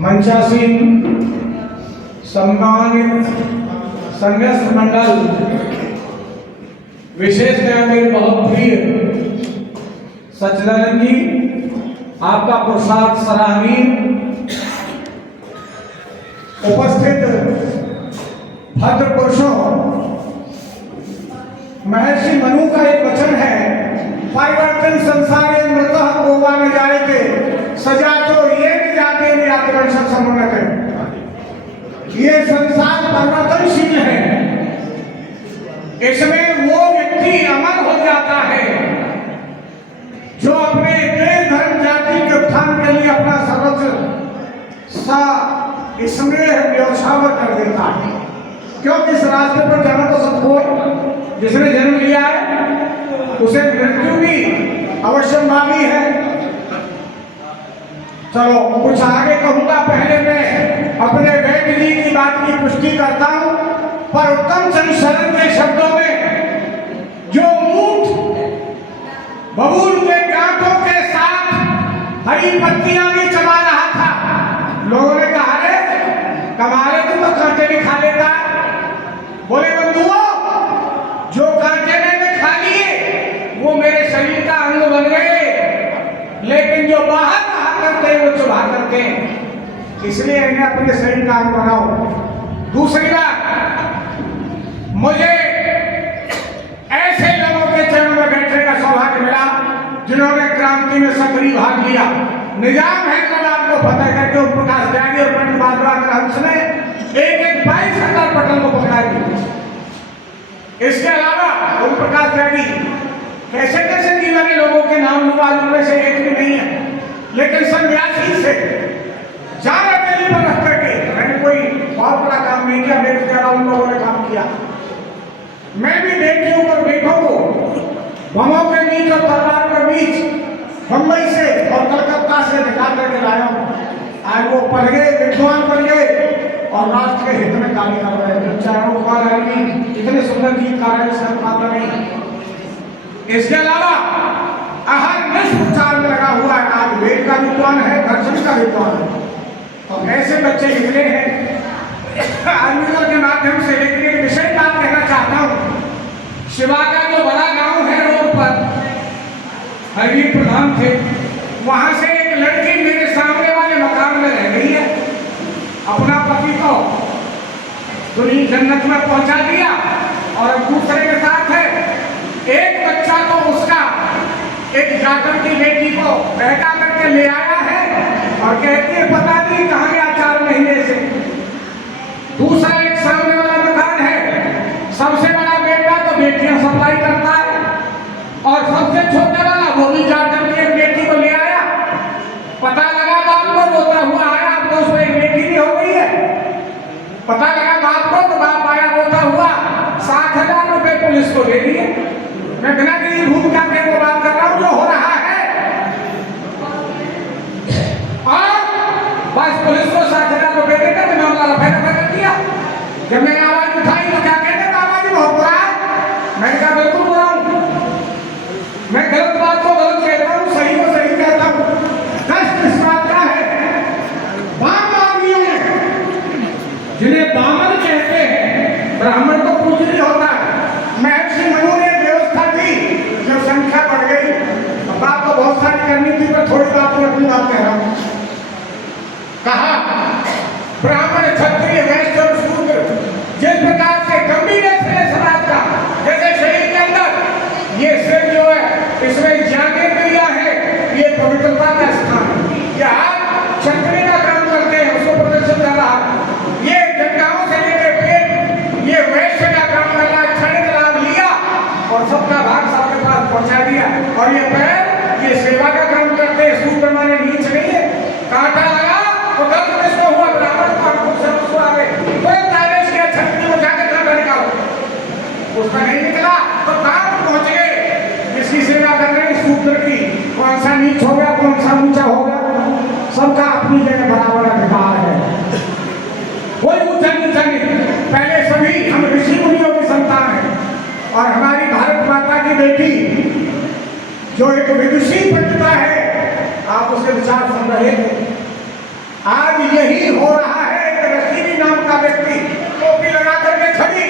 मंचासीन सम्मानित संन्यास मंडल, विशेषतः मेरे बहुत प्रिय सच्चिदानंद जी, आपका प्रसाद सराहनीय। उपस्थित भद्र पुरुषों, महर्षि मनु का एक वचन है, परिवर्तन संसारे मृतः गोवा न जायते सजा तो ये न जाते निराकरण संपन्नत है। ये संसार परिवर्तनशील है, इसमें वो व्यक्ति अमर हो जाता है जो अपने देश धर्म जाति के उत्थान के लिए अपना सर्वस्व सा इसमें न्यौछावर कर देता है। क्योंकि इस रास्ते पर जाना तो सबको, जिसने जन्म लिया है उसे मृत्यु भी अवश्यंभावी है। चलो कुछ आगे कहूंगा, पहले मैं अपने वैद्य जी की बात की पुष्टि करता हूं। पर उत्तम चंद शरण के शब्दों में जो मूठ बबूल के कांटों के साथ हरी पत्तियां भी चबा रहा था, लोगों ने कहा रे कमाले तू तो कांटे भी खा लेता। बोले बंधुओं, जो कांटे मैंने खा लिए वो मेरे शरीर का अंग बन गए, लेकिन जो बाहर करते वो चुभा करते हैं, इसलिए इन्हें अपने शरीर का अंग बनाओ। दूसरी बात, मुझे ऐसे लोगों के चरणों में बैठने का सौभाग्य मिला जिन्होंने क्रांति में सक्रिय भाग लिया। निजाम हैदराबाद को फतेह करके ओम प्रकाश त्यागी और पंडित बहादुर हंस ने एक 22 सरदार पटेल को पकड़ा दिया। इसके अलावा ओम प्रकाश त्यागी कैसे कैसे दीवाने लोगों के नाम लुबाज में से एक भी नहीं है, लेकिन सन 82 से जाना दिल्ली पर रख करके मैंने कोई बहुत बड़ा काम नहीं किया, मेरे द्वारा उन लोगों ने काम किया। मैं भी बेटियों और बेटों को बमों के बीच और तलवार के बीच मुंबई से और कलकत्ता से निकाल करके लाया हूँ। आज वो पढ़ गए, विद्वान बन गए और राष्ट्र के हित में कार्य कर रहे हैं। चारों कुमार इतने सुंदर गीत गा रहे हैं, नहीं। इसके अलावा हर निष्प्रचार में लगा हुआ है। आज वेद का विद्वान है, दर्शन का विद्वान है, और ऐसे बच्चे निकले हैं आर्मीनों के माध्यम से। लेकिन एक विषय बात कहना चाहता हूँ, शिवा का जो बड़ा गांव है रोड पर, हरवीर प्रधान थे, वहां से एक लड़की मेरे सामने वाले मकान में रह गई है। अपना पति को दुनिया जन्नत में पहुंचा दिया और दूसरे के साथ है। एक बच्चा तो उसका एक जाकर की बेटी को बहका करके ले आया है और कहती है पता नहीं कहाँ गया 4 महीने से। दूसरा एक सामने वाला मकान है, सबसे बड़ा बेटा तो बेटियां सप्लाई करता है और सबसे छोटे वाला वो भी जाकर के एक बेटी को ले आया। पता लगा बाप को, रोता हुआ आया, अब तो उसमें एक बेटी भी हो गई है। पता लगा बाप को तो बाप आया रोता हुआ, 60,000 रुपए पुलिस को दे दिए। मैं बिना किसी भूमिका के वो बात कर रहा हूँ जो हो रहा है। और बस पुलिस को 60,000 रुपए देकर मामला रफा कर दिया। जब मैंने आवाज उठाई तो क्या कहते हैं, बाबा जी बहुत बुरा है। मैंने कहा बिल्कुल बुरा हूँ, मैं गलत बात को गलत कहता हूँ, सही को सही कहता हूँ। कष्ट इस बात का है, बाम आदमियों में जिन्हें बामन कहते हैं, ब्राह्मण को पूछ नहीं होता है। महर्षि मनु ने व्यवस्था दी, जब संख्या बढ़ गई, बात तो बहुत सारी करनी थी, पर थोड़ी बात में अपनी बात कह रहा हूं। कहा ब्राह्मण क्षत्रिय वैश्य और शूद्र जिस प्रकार से गंभीर है समाज का, जैसे शरीर के अंदर ये सिर जो है इसमें ज्ञान क्रिया है, ये पवित्रता का स्थान है। ये हाथ क्षत्रिय का काम करते हैं, उसको प्रदर्शन कर रहा है। ये जंगाओं से लेकर पेट ये वैश्य का काम कर रहा है, क्षणिक लाभ लिया और सबका भाग सबके पास पहुंचा दिया। और ये पैर ये सेवा का काम करते हैं, सूत्र माने नीच नहीं है। कांटा लगा तो दर्द किसको हुआ, ब्राह्मण को आ गए, कोई तावेश किया छत्ती को जाकर कांटा निकालो, उसका नहीं निकला तो काम पहुंच गए। जिसकी सेवा कर रहे हैं सूत्र की, कौन सा नीच हो गया कौन सा ऊंचा हो गया, सबका अपनी जगह बराबर अधिकार है, कोई ऊंचा नीचा नहीं। पहले सभी हम ऋषि मुनियों की संतान है और हमारी भारत माता की बेटी जो एक विदुषी पंडिता है, आप उसके विचार सुन रहे थे। आज यही हो रहा है। एक रशीदी नाम का व्यक्ति टोपी लगा करके खड़ी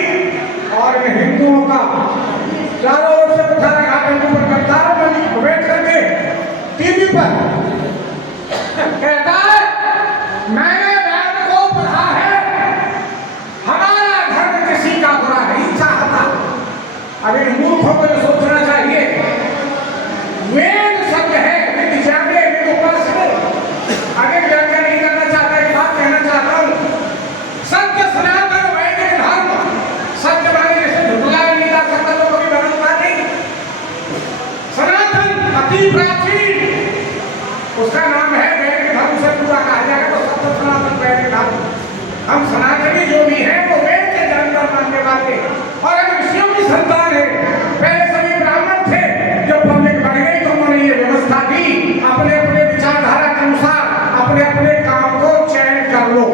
और हिंदुओं का चारों ओर से प्रचार करता है, बैठ करके टीवी पर कहता है मैंने वेद को पढ़ा है, हमारा धर्म किसी का बुरा नहीं चाहता। अब इन मूर्खों को जो सोचना चाहिए, वेद शब्द है विद्यालय में उपास है। आगे व्याख्या नहीं करना चाहता, एक बात कहना चाहता हूँ, सत्य सनातन वैदिक धर्म, सत्य माने जैसे झुठलाया नहीं जा सकता तो कभी बदलता नहीं। सनातन अति प्राचीन उसका नाम है, वैदिक धर्म से पूरा कहा जाएगा तो सत्य सनातन वैदिक धर्म। हम सनातनी जो भी है वो वेद के जानकर मानने वाले और हम ऋषियों की संतान है। पहले सभी ब्राह्मण थे, जब पब्लिक बढ़ गई तो उन्होंने ये व्यवस्था दी अपने अपने विचारधारा के अनुसार अपने अपने काम को चयन कर लो।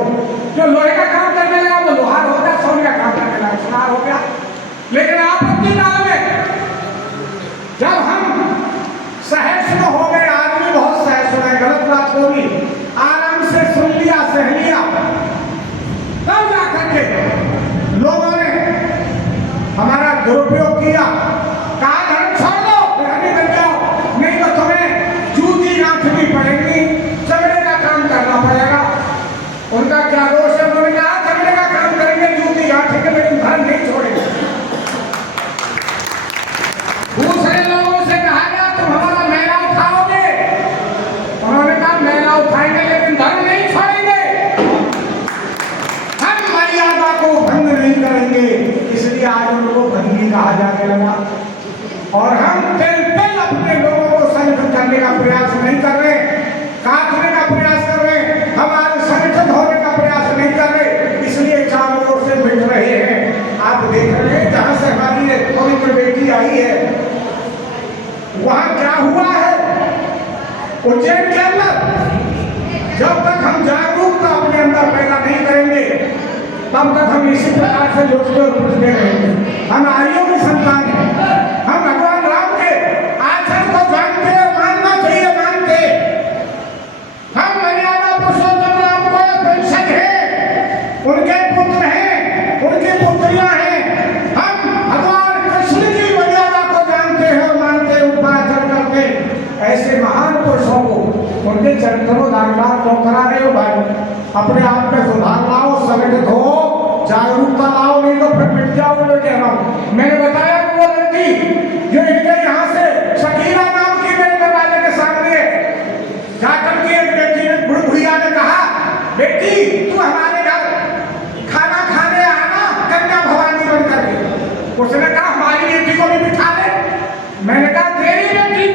जो लोहे का काम करने लगा वो लोहार हो गया, सोने का काम करने लगा सुनार हो गया। लेकिन आपत्ति काल में जब हम सहिष्णु हो गए, आदमी बहुत सहिष्णु है, गलत बात होगी, आराम से सुन लिया सह लिया, तब जाकर के लोगों ने हमारा दुरुपयोग किया, कहा धर्म छोड़ दो, रहने लग जाओ, नहीं तो तुम्हें जूती गांठनी पड़ेगी, चमड़े का काम करना पड़ेगा। उनका क्या दोष है? उन्होंने कहा चमड़े का काम करेंगे, जूती गांठेंगे, लेकिन धर्म नहीं छोड़ेंगे। दूसरे लोगों से कहा गया तुम हमारा मैला उठाओगे, उन्होंने कहा मैला उठाएंगे लेकिन धर्म नहीं छोड़ेंगे, हम मर्यादा को भंग नहीं करेंगे। इसलिए आज उनको भंगी कहा जाने लगा और हम तिल तिल अपने लोगों को संगठित करने का प्रयास नहीं कर रहे, काटने का प्रयास कर रहे, हमारे संगठित होने का प्रयास नहीं कर रहे, इसलिए चारों ओर से मिट रहे हैं। आप देख रहे हैं जहां से हमारी एक पवित्र बेटी आई है, वहां क्या हुआ है उज्जैन के अंदर। जब तक हम जागरूकता अपने अंदर पैदा नहीं करेंगे तब तक हम इसी प्रकार से लुटते और पुटते रहेंगे। हम आर्यों की संतान हैं, हम भगवान राम के आचरण को जानते और मानना चाहिए मानते। हम मर्यादा पुरुषोत्तम राम को वंशज हैं, उनके पुत्र हैं, उनकी पुत्रियां हैं। हम भगवान कृष्ण की मर्यादा को जानते हैं और मानते, उपासना करते। ऐसे महान पुरुषों को उनके चरित्रों दानदार क्यों करा रहे हो भाई? अपने आप में सुधार लाओ, संगठित हो, जागरूकता लाओ, नहीं तो फिर मिट जाओगे। कह रहा हूं, मैंने बताया वो लड़की जो इनके यहाँ से शकीला नाम की मेरे वाले के सामने जाकर के एक बेटी ने बुढ़िया ने कहा बेटी तू हमारे घर खाना खाने आना कन्या भवानी बन करके। उसने कहा हमारी बेटी को भी बिठा ले। मैंने कहा तेरी बेटी